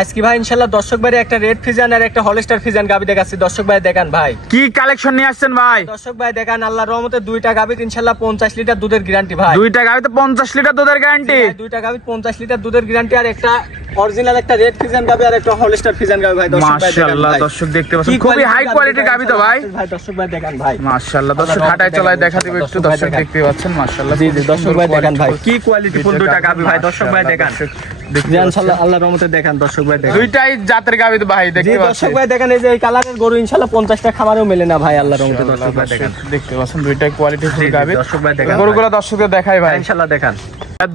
আজকে ভাই ইনশাআল্লাহ দর্শক ভাই একটা রেড ফিজিয়ান আর একটা হলস্টার ফিজিয়ান গাবি দেখাচ্ছি। দর্শক ভাই দেখান ভাই কি কালেকশন নিয়ে আসছেন ভাই। দর্শক ভাই দেখান আল্লাহর রহমতে দুইটা গাবি ইনশাআল্লাহ 50 লিটার দুধের গ্যারান্টি ভাই। দুইটা গাবিতে 50 লিটার দুধের গ্যারান্টি। দুইটা গাবি 50 লিটার দুধের গ্যারান্টি আর একটা অরিজিনাল একটা রেড ফিজিয়ান গাবি আর একটা হলস্টার ফিজিয়ান গাবি ভাই। দর্শক ভাই দেখান মাশাআল্লাহ দর্শক দেখতে পাচ্ছেন খুবই হাই কোয়ালিটির গাবি তো ভাই। ভাই দর্শক ভাই দেখান ভাই মাশাআল্লাহ দর্শক হাঁটায় চলায় দেখা দিবে একটু দর্শক দেখতে পাচ্ছেন মাশাআল্লাহ। জি জি দর্শক ভাই দেখান ভাই কি কোয়ালিটি ফুল দুইটা গাবি ভাই। দর্শক ভাই দেখান ইনশাআল্লাহ আল্লাহর রহমতে দেখান দর্শক ভাই দেখান দুইটাই জাতের গাবি তো ভাই দেখতে পাচ্ছেন। দর্শক ভাই দেখেন এই যে এই কালারের গরু ইনশাআল্লাহ 50টা খামারেও মেলে না ভাই আল্লাহর রহমতে। দর্শক ভাই দেখেন দেখতে পাচ্ছেন দুইটাই কোয়ালিটি ফুল গাবি। দর্শক ভাই দেখেন গরুগুলো দর্শকদের দেখাই ভাই ইনশাআল্লাহ দেখান।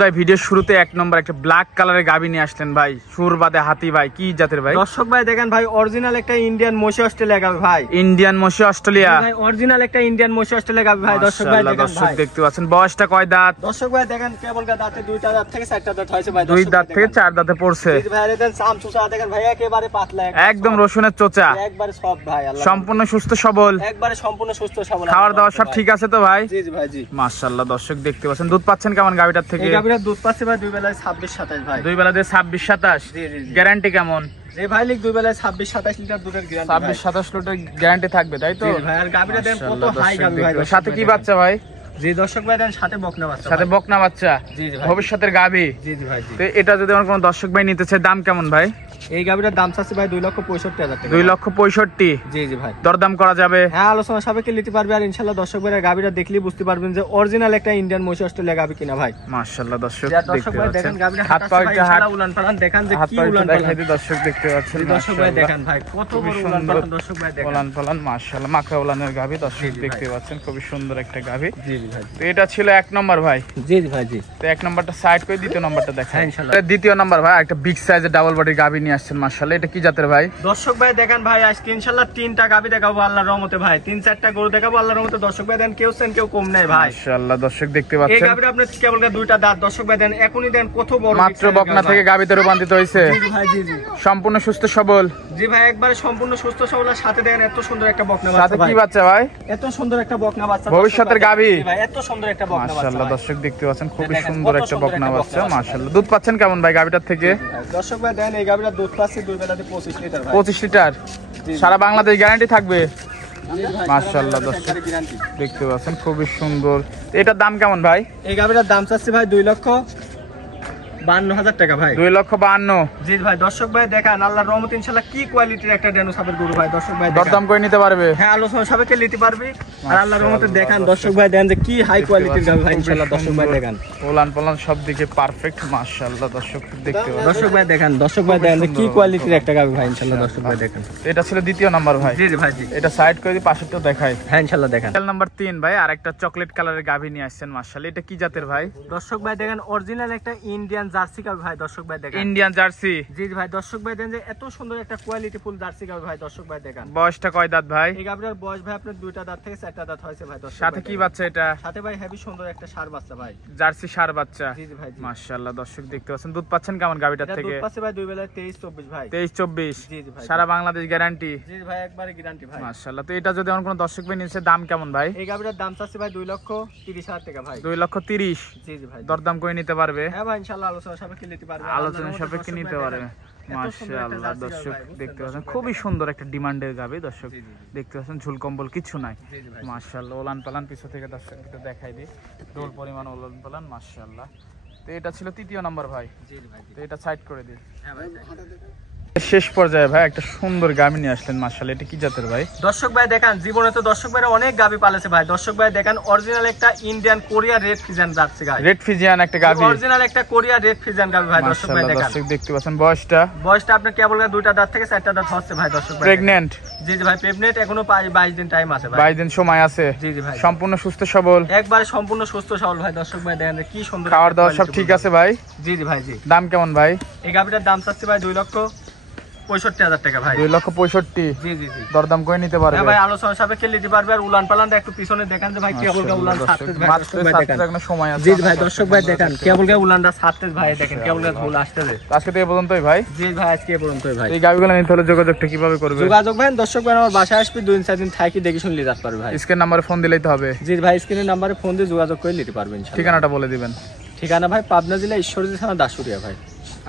ভাই ভিডিও শুরুতে এক নম্বর একটা ব্ল্যাক কালারের গাবি নিয়ে আসলেন ভাই, সুর বাদে হাতি ভাই, কি জাতের ভাই? দর্শক ভাই দেখেন ভাই অরিজিনাল একটা ইন্ডিয়ান মশি অস্ট্রেলিয়া গাবি ভাই। ইন্ডিয়ান মশি অস্ট্রেলিয়া ভাই অরিজিনাল একটা ইন্ডিয়ান মশি অস্ট্রেলিয়া গাবি ভাই। দর্শক ভাই দেখেন দর্শক ভাই দেখতে পাচ্ছেন বয়সটা কয় দাঁত? দর্শক ভাই দেখেন কেবল দাঁতে দুইটা দাঁত থেকে চারটা দাঁত হয়েছে ভাই। দুই দাঁত থেকে চার দাঁতে পড়ছে। এই ভাই দেখেন সাম চোচা দেখেন ভাই একেবারে পাতলা একদম রসুনের চোচা একবারে সব ভাই আল্লাহ সম্পূর্ণ সুস্থ সবল একবারে সম্পূর্ণ সুস্থ সবল। খাওয়ার দাওয়া সব ঠিক আছে তো ভাই? জি জি ভাই জি মাশাআল্লাহ দর্শক দেখতে পাচ্ছেন দুধ পাচ্ছেন কেমন গাবিটার থেকে? এই গাবিটার দুধ পাচ্ছে ভাই দুই বেলায় 26-27 ভাই। দুই বেলা দিয়ে 26-27 গ্যারান্টি কেমন? এই ভাই লিখ দুই বেলায় 26-27 লিটার দুধের গ্যারান্টি 26-27 লিটার গ্যারান্টি থাকবে তাই তো? জি ভাই আর গাবিটা দেন কত হাই গাবি ভাই। সাথে কি বাচ্চা ভাই? জি দর্শক ভাই দেন সাথে বকনা বাচ্চা। সাথে বকনা বাচ্চা জি জি ভাই ভবিষ্যতের গাবি। জি জি ভাই জি। তো এটা যদি আমার কোনো দর্শক ভাই নিতে চায় দাম কেমন ভাই? এই গাবিটার দাম চাচ্ছে ভাই 2,65,000 টাকা। 2,65,000। জি জি ভাই দরদাম করা যাবে? হ্যাঁ আলোচনা সাপেক্ষে নিতে পারবে। আর ইনশাআল্লাহ দর্শক ভাইরা গাবিটা দেখলেই বুঝতে পারবেন যে অরিজিনাল একটা ইন্ডিয়ান মশি অস্ট্রেলিয়া গাবি কিনা ভাই। মাশাআল্লাহ দর্শক দর্শক ভাই দেখেন গাবিটা হাত পা একটা হাত উলান পালান দেখেন যে কি উলান পালান পালান দর্শক দেখতে পাচ্ছেন। দর্শক ভাই দেখেন ভাই কত বড় উলান পালান। দর্শক ভাই দেখেন উলান পালান মাশাআল্লাহ মাকড়া উলানের গাবি দর্শক দেখতে পাচ্ছেন খুবই সুন্দর একটা গাবি। জি জি ভাই তো এটা ছিল এক নম্বর ভাই। জি জি ভাই জি। তো এক নম্বরটা সাইড করে দ্বিতীয় নম্বরটা দেখাই ইনশাআল্লাহ। দ্বিতীয় নম্বর ভাই একটা বিগ সাইজের ডাবল বডির গাবি নিয়ে আসছেন মাশাআল্লাহ। এটা কি জাতের ভাই? দর্শক ভাই দেখেন ভাই আজকে ইনশাআল্লাহ 3টা গাবি দেখাবো আল্লাহর রহমতে ভাই। 3-4টা গরু দেখাবো আল্লাহর রহমতে। দর্শক ভাই দেন কেউ সেন কেউ কম নাই ভাই মাশাআল্লাহ দর্শক দেখতে এই পাচ্ছেন। গাবিটা আপনি কেবল দুইটা দাঁত। দর্শক ভাই দেন এখনি দেন কত বড় মাত্র বকনা থেকে গাবিতে রূপান্তরিত হয়েছে। জি ভাই জি জি সম্পূর্ণ সুস্থ সবল। জি ভাই একবারে সম্পূর্ণ সুস্থ সবল। সাথে দেখেন এত সুন্দর একটা বকনা সাথে বাচ্চা কি বাচ্চা ভাই? এত সুন্দর একটা বকনা বাচ্চা ভবিষ্যতের গাবি ভাই। এত সুন্দর একটা বকনা বাচ্চা মাশাআল্লাহ ভাই। দর্শক দেখতে পাচ্ছেন খুবই সুন্দর একটা বকনা বাচ্চা মাশাআল্লাহ। দুধ পাচ্ছেন কেমন ভাই গাবিটার থেকে? দর্শক ভাই দেন এই গাবিটা দুধ পাচ্ছে দুই বেলাতে 25 লিটার ভাই। 25 লিটার সারা বাংলাদেশ গ্যারান্টি থাকবে মাশাআল্লাহ দর্শক দেখতে পাচ্ছেন খুবই সুন্দর। এটার দাম কেমন ভাই? এই গাবিটার দাম চাচ্ছে ভাই 2,52,000 টাকা ভাই। 2,52,000। জি ভাই দর্শক ভাই দেখেন আল্লাহর রহমতে ইনশাআল্লাহ কি কোয়ালিটির একটা ডেনো সাবের গরু ভাই। দর্শক ভাই দরদাম করে নিতে পারবে? হ্যাঁ আলোচনা সাপেক্ষে নিতে পারবে। আর আল্লাহর রহমতে দেখেন দর্শক ভাই দেন যে কি হাই কোয়ালিটির গাবি ভাই ইনশাআল্লাহ। দর্শক ভাই দেখেন ওলান পালান সব দিকে পারফেক্ট মাশাআল্লাহ দর্শক দেখতে পাচ্ছেন। দর্শক ভাই দেখেন দর্শক ভাই দেখেন যে কি কোয়ালিটির একটা গাবি ভাই ইনশাআল্লাহ। দর্শক ভাই দেখেন এটা ছিল দ্বিতীয় নাম্বার ভাই। জি জি ভাই জি। এটা সাইড করে দি পাশেরটা দেখাই। হ্যাঁ ইনশাআল্লাহ দেখেন নাম্বার 3 ভাই আরেকটা চকলেট কালারের গাভী নিয়ে আসছেন মাশাআল্লাহ। এটা কি জাতের ভাই? দর্শক ভাই দেখেন অরিজিনাল একটা ইন্ডিয়ান জার্সি গাবি ভাই। দর্শক ভাই দেখেন ইন্ডিয়ান জার্সি। জি জি ভাই দর্শক ভাই দেখেন যে এত সুন্দর একটা কোয়ালিটি ফুল জার্সি গাবি ভাই। দর্শক ভাই দেখেন বয়সটা কয় দাঁত ভাই? এই গাবিটার বয়স ভাই আপনার দুইটা দাঁত থেকে চারটা দাঁত হয়েছে ভাই। দর্শক সাথে কি বাচ্চা এটা? সাথে ভাই হেভি সুন্দর একটা ষাঁড় বাচ্চা ভাই। জার্সি ষাঁড় বাচ্চা। জি জি ভাই জি মাশাআল্লাহ দর্শক দেখতে পাচ্ছেন দুধ পাচ্ছেন কেমন গাবিটার থেকে? দুধ পাচ্ছে ভাই দুই বেলায় 23-24 ভাই। 23-24 জি জি ভাই সারা বাংলাদেশ গ্যারান্টি। জি ভাই একবারে গ্যারান্টি ভাই মাশাআল্লাহ। তো এটা যদি আমার কোনো দর্শক ভাই নিচ্ছে দাম কেমন ভাই? এই গাবিটার দাম চাচ্ছে ভাই 2,30,000 টাকা ভাই। 2,30,000। জি জি ভাই দরদাম করে নিতে পারবে? হ্যাঁ ভাই ইনশাআল্লাহ আলোচনা সাপেক্ষে নিতে পারবে। আলোচনা সাপেক্ষে নিতে পারবে মাশাআল্লাহ দর্শক দেখতে পাচ্ছেন খুবই সুন্দর একটা ডিমান্ডের গাবি। দর্শক দেখতে পাচ্ছেন ঝুল কম্বল কিছু নাই মাশাআল্লাহ। ওলান পালান পিছু থেকে দর্শক একটু দেখাই দিই ডোল পরিমাণ ওলান পালান মাশাআল্লাহ। তো এটা ছিল তৃতীয় নাম্বার ভাই। জি জি ভাই তো এটা সাইড করে দিই। হ্যাঁ ভাই শেষ পর্যায়ে ভাই একটা সুন্দর গাবি নিয়ে আসলেন মাশাআল্লাহ। এটা কি জাতের ভাই? দর্শক ভাই দেখেন জীবনে তো দর্শক ভাইরা অনেক গাবি পালেছে ভাই। দর্শক ভাই দেখেন অরিজিনাল একটা Indian Korea red Friesian jersey গাবি। রেড ফিজিয়ান একটা গাবি অরিজিনাল একটা কোরিয়া রেড ফিজিয়ান গাবি ভাই। দর্শক ভাই দেখেন দর্শক দেখতে পাচ্ছেন বয়সটা আপনার কেবল দুইটা দাঁত থেকে চারটা দাঁত হচ্ছে ভাই। দর্শক ভাই প্রেগন্যান্ট। জি জি ভাই প্রেগন্যান্ট এখনো 22 দিন টাইম আছে ভাই। 22 দিন সময় আছে। জি জি ভাই সম্পূর্ণ সুস্থ সবল একবারে সম্পূর্ণ সুস্থ সবল ভাই। দর্শক ভাই দেখেন কি সুন্দর খাওয়ার দাওয়া সব ঠিক আছে ভাই? জি জি ভাই জি। দাম কেমন ভাই? এই গাবিটার দাম চাচ্ছে ভাই 2,65,000 টাকা ভাই। 2,65,000। জি জি জি দরদাম করে নিতে পারবে? হ্যাঁ ভাই আলোচনা সাপেক্ষে নিতে পারবে। আর উলান পালানটা একটু পিছনে দেখেন যে ভাই কেবল উলান ছাড়তে ভাই। মাত্র 7 টাকা সময় আছে। জি ভাই দর্শক ভাই দেখেন কেবল উলানটা ছাড়তে ভাই দেখেন কেবল ঝোল আসতেছে। আজকে থেকে পর্যন্তই ভাই। জি ভাই আজকে এই পর্যন্তই ভাই। এই গাবিগুলো নিতে হলে যোগাযোগটা কিভাবে করবে? যোগাযোগ ভাই দর্শক ভাই আমার বাসায় আসবে 2-4 দিন থাকি দেখে শুনে নিতে পারবে ভাই। স্ক্রিন নম্বরে ফোন দিলেই তো হবে? জি ভাই স্ক্রিনের নম্বরে ফোন দিয়ে যোগাযোগ করে নিতে পারবেন ইনশাআল্লাহ। ঠিকানাটা বলে দিবেন। ঠিকানা ভাই পাবনা জেলা ঈশ্বরদী থানা দাসুরিয়া ভাই।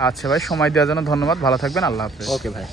আচ্ছা ভাই, সময় দেওয়ার জন্য ধন্যবাদ, ভালো থাকবেন, আল্লাহ হাফেজ। ওকে ভাই।